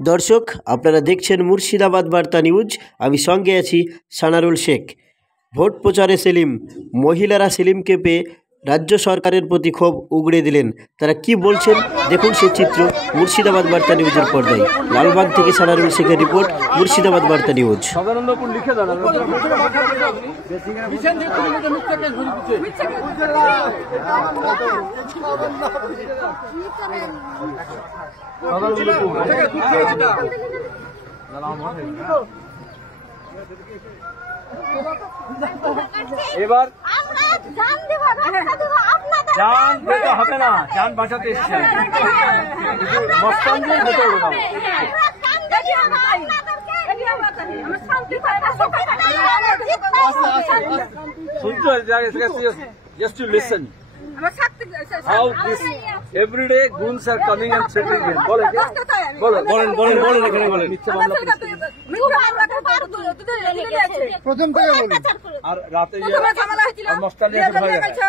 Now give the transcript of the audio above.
দর্শক, আপনারা দেখছেন মুর্শিদাবাদ বার্তা নিউজ। আমি সঙ্গে আছি সানারুল শেখ। ভোট প্রচারে সেলিম, মহিলারা সেলিমকে পেয়ে রাজ্য সরকারের প্রতি ক্ষোভ উগড়ে দিলেন। তারা কি বলছেন দেখুন সে চিত্র মুর্শিদাবাদ বার্তা নিউজের পর্দায়। লালবাগ থেকে সানারুল শেখের রিপোর্ট, মুর্শিদাবাদ বার্তা নিউজ। এবার জান দিতে হবে না, জান বাঁচাতে এসছে শুনছো, just to listen how this everyday goons are coming and threatening them. বলেন এখানে বলেন। প্রথম থেকে বলুন। আর রাতে মস্তানি হয়ে গেছে।